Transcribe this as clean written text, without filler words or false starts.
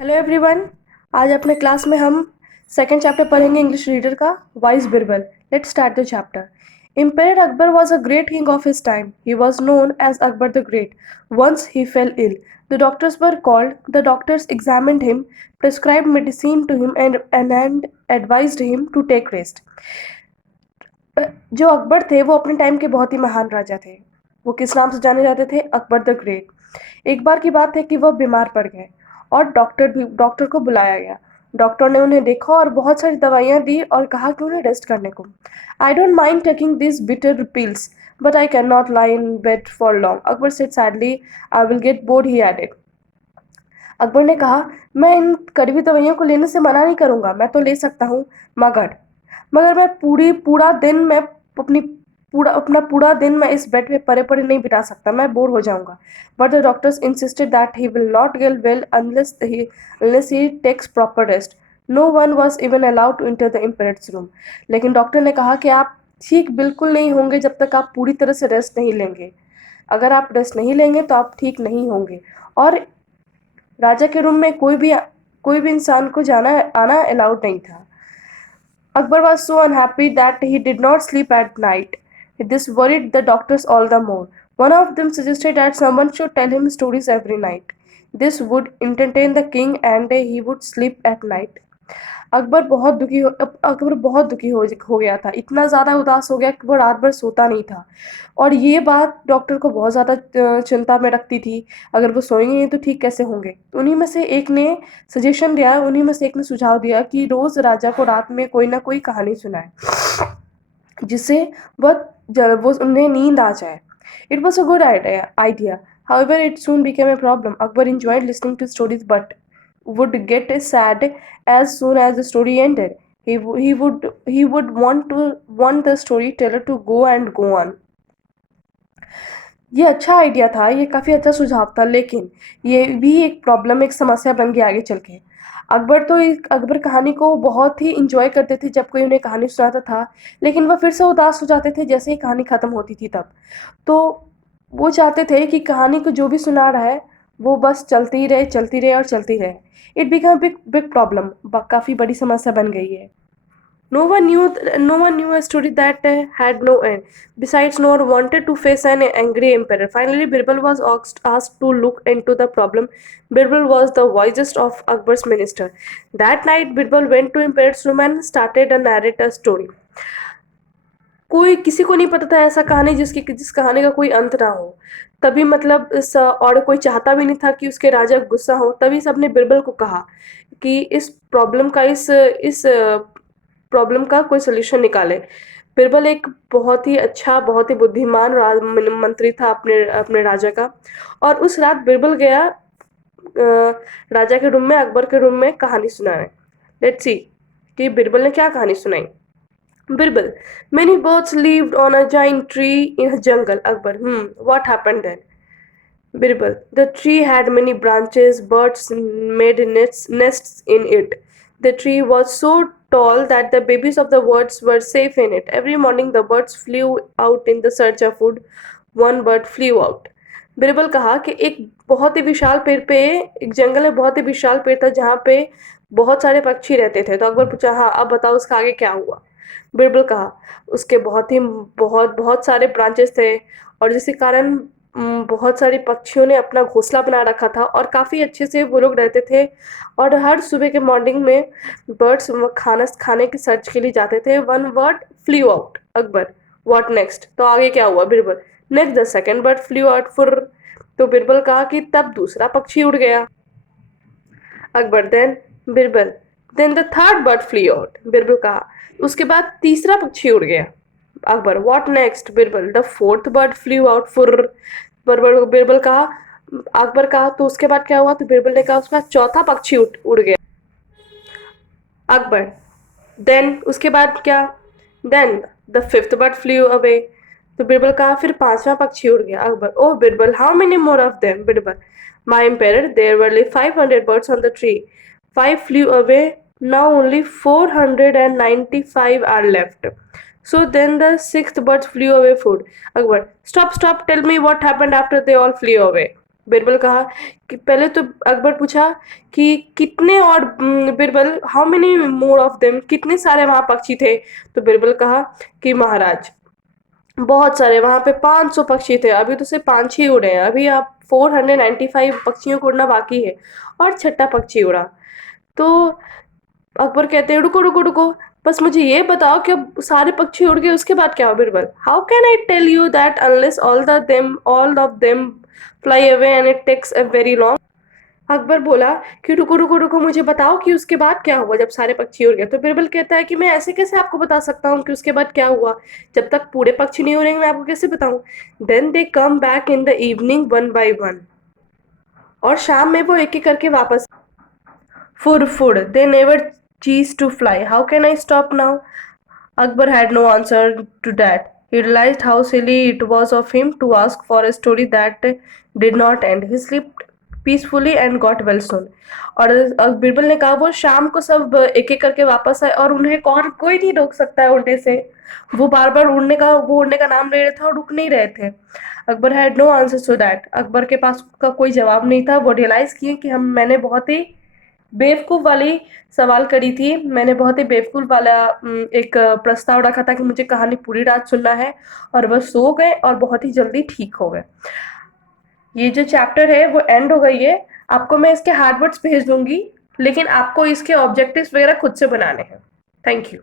Hello everyone. आज अपने class में हम सेकंड चैप्टर पढ़ेंगे इंग्लिश रीडर का vice Birbal. Let's start the chapter. Emperor Akbar was a great king of his time. He was known as Akbar the Great. Once he fell ill. The doctors were called. The doctors examined him, prescribed medicine to him, and advised him to take rest. जो अकबर थे वो अपने time के बहुत ही महान राजा थे। वो किस नाम से जाने जाते थे? Akbar the great. एक बार की बात है कि वह बीमार पड़ गए और डॉक्टर को बुलाया गया। डॉक्टर ने उन्हें देखा और बहुत सारी दवाइयाँ दी और कहा कि उन्हें रेस्ट करने को। I don't mind taking this bitter pills but I can not lie in bed for long, Akbar said sadly. I will get bored, he added. Akbar ने कहा, मैं इन कड़वी दवाइयों को लेने से मना नहीं करूंगा, मैं तो ले सकता हूँ, मगर मगर मैं पूरा दिन मैं अपना पूरा दिन मैं इस बेड पे पड़े पड़े नहीं बिता सकता, मैं बोर हो जाऊंगा। But the doctors insisted that he will not get well unless he takes proper rest. No one was even allowed to enter the emperor's room. लेकिन डॉक्टर ने कहा कि आप ठीक बिल्कुल नहीं होंगे जब तक आप पूरी तरह से रेस्ट नहीं लेंगे। अगर आप रेस्ट नहीं लेंगे तो आप ठीक नहीं होंगे। और राजा के रूम में कोई भी इंसान को जाना आना अलाउड नहीं था। Akbar was so unhappy that he did not sleep at night. This worried the doctors all the more. One of them suggested that someone should tell him stories every night. This would entertain the king and he would sleep at night. Akbar बहुत दुखी हो गया था। इतना ज़्यादा उदास हो गया कि वो रात भर सोता नहीं था। और ये बात डॉक्टर को बहुत ज़्यादा चिंता में रखती थी। अगर वो सोएंगे नहीं तो ठीक कैसे होंगे? उन्हीं में से एक ने सुझाव दिया कि रोज़ राजा को रात में कोई ना कोई कहानी सुनाए, जिससे वो उन्हें नींद आ जाए। It was a good idea. However, it soon became a problem. Akbar enjoyed listening to stories but would get sad as soon as the story ended. He would want the storyteller to go and go on. ये अच्छा idea था, ये काफ़ी अच्छा सुझाव था, लेकिन ये भी एक समस्या बन गई आगे चल के। अकबर कहानी को बहुत ही इंजॉय करते थे जब कोई उन्हें कहानी सुनाता था, लेकिन वह फिर से उदास हो जाते थे जैसे ही कहानी ख़त्म होती थी तब। तो वो चाहते थे कि कहानी को जो भी सुना रहा है वो बस चलती रहे और चलती रहे। It become big big problem, काफ़ी बड़ी समस्या बन गई है। No one knew a story that had no end. Besides, no one wanted to face an angry emperor. Finally, Birbal was asked to look into the problem. Birbal was the wisest of Akbar's minister. That night, Birbal went to emperor's room and started to narrate a story. किसी को नहीं पता था ऐसा कहानी जिस कहानी का कोई अंत ना हो। तभी मतलब और कोई चाहता भी नहीं था कि उसके राजा गुस्सा हो। तभी सबने बिरबल को कहा कि इस प्रॉब्लम का कोई सोल्यूशन निकाले। बिरबल एक बहुत ही अच्छा, बहुत ही बुद्धिमान मंत्री था अपने राजा का। और उस रात बिरबल गया राजा के रूम में, अकबर के रूम में कहानी सुनाने। लेट्स सी कि बिरबल ने क्या कहानी सुनाई। Birbal. Many birds lived on a giant tree in a jungle. Akbar. What happened then? Birbal. The tree had many branches. Birds made nests in it. The tree was so tall that the babies of the birds were safe in it. Every morning the birds flew out in the search of food. One bird flew out. Birbal कहा कि एक जंगल में बहुत ही विशाल पेड़ था जहाँ पे बहुत सारे पक्षी रहते थे। तो अकबर पूछा, हाँ अब बताओ उसका आगे क्या हुआ? बिरबल कहा, उसके बहुत सारे ब्रांचेस थे और जिसके कारण बहुत सारे पक्षियों ने अपना घोंसला बना रखा था और काफ़ी अच्छे से वो लोग रहते थे। और हर सुबह के मॉर्निंग में बर्ड्स खाने की सर्च के लिए जाते थे। One bird flew out. Akbar. What next? तो आगे क्या हुआ? Birbal. Next the second bird flew out फुर। तो बिरबल कहा कि तब दूसरा पक्षी उड़ गया। Akbar. Birbal. Then the third bird flew out. Birbal कहा उसके बाद तीसरा पक्षी उड़ गया। Akbar. What next? Birbal. The fourth bird flew out फुर। बिरबल कहा अकबर कहा तो उसके बाद क्या हुआ? तो बिरबल ने कहा उसका चौथा पक्षी उड़ गया। अकबर. देन उसके बाद क्या? Then the fifth bird flew away. तो बिरबल कहा फिर पांचवा पक्षी उड़ गया। Akbar. Oh Birbal, how many more of them? Birbal. My emperor, there were 500 birds on the tree. 5 flew away. Now only 495 are left. So then the sixth bird flew away food. Akbar. Stop, tell me what happened after they all flew away. Birbal कहा कि पहले तो अकबर पूछा कि कितने और Birbal how many more of them, कितने सारे वहां पक्षी थे? तो बिरबल कहा कि महाराज बहुत सारे, वहां पे 500 पक्षी थे, अभी तो सिर्फ 5 ही उड़े हैं, अभी आप 495 पक्षियों को उड़ना बाकी है, और छठा पक्षी उड़ा। तो अकबर कहते हैं रुको रुको रुको, बस मुझे ये बताओ कि अब सारे पक्षी उड़ गए उसके बाद क्या हो? Birbal, how can I tell you that unless all of them fly away and it takes a very long. Akbar बोला कि रुको रुको रुको, मुझे बताओ कि उसके बाद क्या हुआ जब सारे पक्षी उड़ गए। तो बिरबल कहता है कि मैं ऐसे कैसे आपको बता सकता हूँ कि उसके बाद क्या हुआ, जब तक पूरे पक्षी नहीं उड़ेंगे मैं आपको कैसे बताऊं? Then they come back in the evening one by one, और शाम में वो एक एक करके वापस। फुर फुर, they never cease to fly. How can I stop now? Akbar had no answer to that. He realized how silly it was of him to ask for a story that did not end. He slept peacefully and got well soon. और बिरबल ने कहा वो शाम को सब एक एक करके वापस आए, और उन्हें कौन कोई नहीं रोक सकता है उड़ने से। वो बार बार उड़ने का नाम ले रहे थे और रुक नहीं रहे थे। Akbar had no answer to that. Akbar के पास उसका कोई जवाब नहीं था। वो रियलाइज किए कि हम मैंने बहुत ही बेवकूफ वाली सवाल करी थी, मैंने बहुत ही बेवकूफ वाला एक प्रस्ताव रखा था कि मुझे कहानी पूरी रात सुनना है, और वह सो गए और बहुत ही जल्दी ठीक हो गए। ये जो चैप्टर है वो एंड हो गई है। आपको मैं इसके हार्ड वर्ड्स भेज दूंगी, लेकिन आपको इसके ऑब्जेक्टिव्स वगैरह खुद से बनाने हैं। Thank you.